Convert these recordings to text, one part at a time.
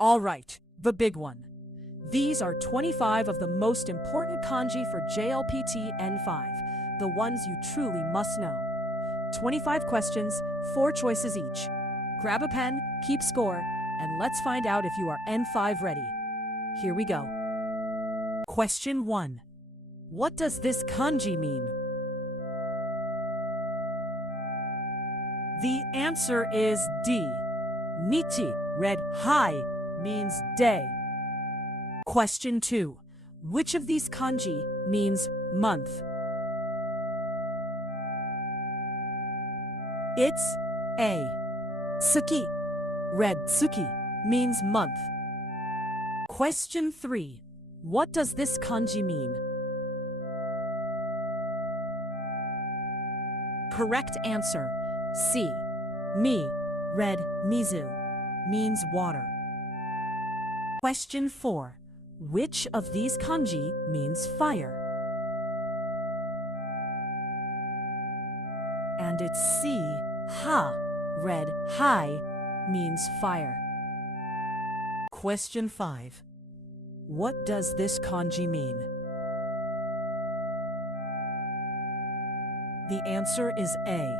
All right, the big one. These are 25 of the most important kanji for JLPT N5, the ones you truly must know. 25 questions, 4 choices each. Grab a pen, keep score, and let's find out if you are N5 ready. Here we go. Question 1. What does this kanji mean? The answer is D. Nichi, read hi, means day. Question 2. Which of these kanji means month? It's A. Tsuki, read tsuki, means month. Question 3. What does this kanji mean? Correct answer, C. Mi, read mizu, means water. Question 4. Which of these kanji means fire? And it's C. Ha, read hai, means fire. Question 5. What does this kanji mean? The answer is A.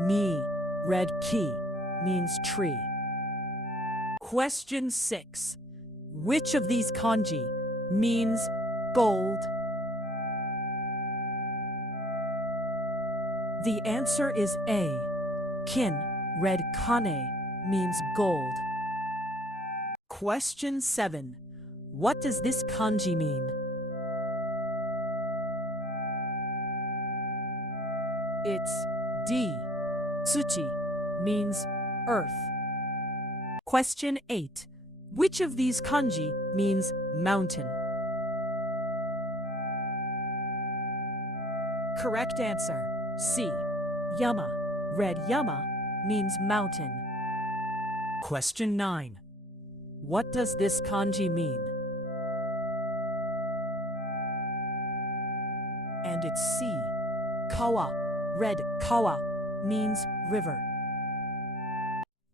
Mi, read ki, means tree. Question 6. Which of these kanji means gold? The answer is A. Kin, read kane, means gold. Question 7. What does this kanji mean? It's D. Tsuchi, means earth. Question 8. Which of these kanji means mountain? Correct answer, C. Yama, read yama, means mountain. Question 9. What does this kanji mean? And it's C. Kawa, read kawa, means river.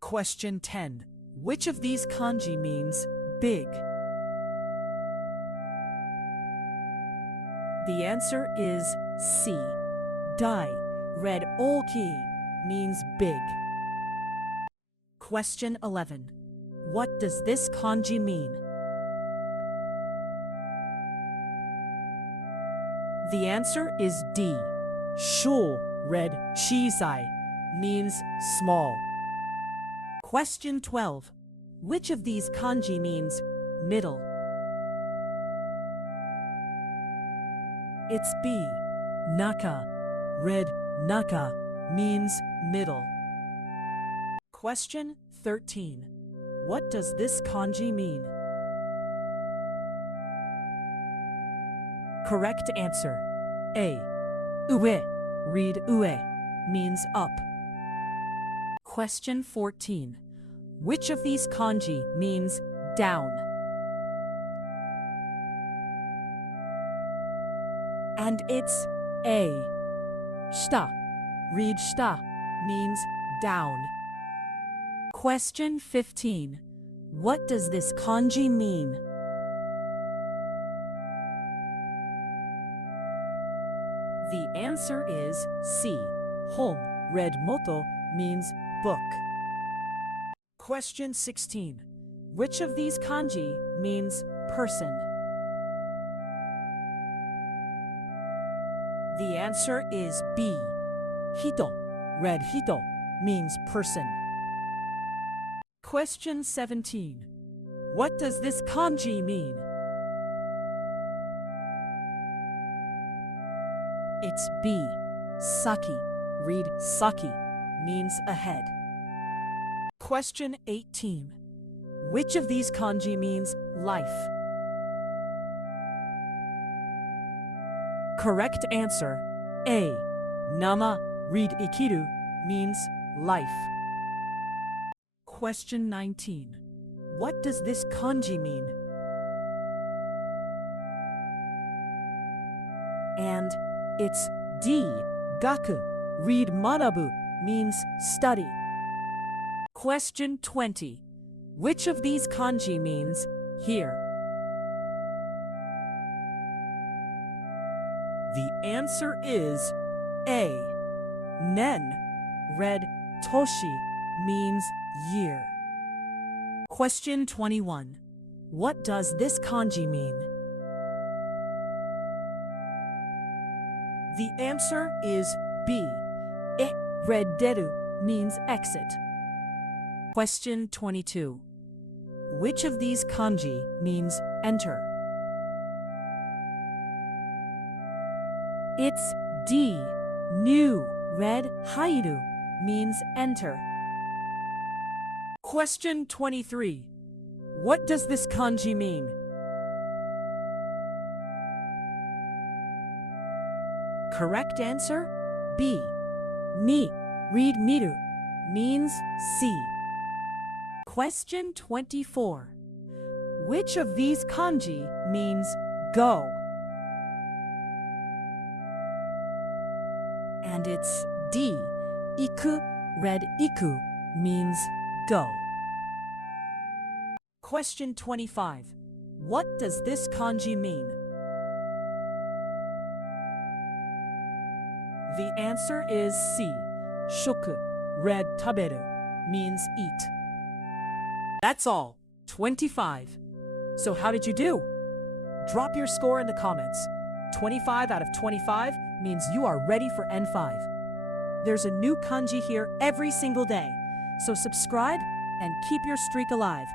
Question 10. Which of these kanji means big? The answer is C. Dai, read oki, means big. Question 11. What does this kanji mean? The answer is D. Shou, read shisai, means small. Question 12. Which of these kanji means middle? It's B. Naka, read naka, means middle. Question 13. What does this kanji mean? Correct answer, A. Ue, read ue, means up. Question 14. Which of these kanji means down? And it's A. Shita, read shita, means down. Question 15. What does this kanji mean? The answer is C. Hon, read moto, means book. Question 16. Which of these kanji means person? The answer is B. Hito, read hito, means person. Question 17. What does this kanji mean? It's B. Saki, read saki, means ahead. Question 18. Which of these kanji means life? Correct answer, A. Nama, read ikiru, means life. Question 19. What does this kanji mean? And it's D. Gaku, read manabu, means study. Question 20. Which of these kanji means here? The answer is A. Nen. Read toshi means year. Question 21. What does this kanji mean? The answer is B. E. Read deru means exit. Question 22. Which of these kanji means enter? It's D. New. Read hairu means enter. Question 23. What does this kanji mean? Correct answer, B. Mi. Read miru means see. Question 24. Which of these kanji means go? And it's D. Iku. Read iku means go. Question 25. What does this kanji mean? The answer is C. Shoku. Read taberu means eat. That's all. 25. So how did you do? Drop your score in the comments. 25 out of 25 means you are ready for N5. There's a new kanji here every single day, so subscribe and keep your streak alive.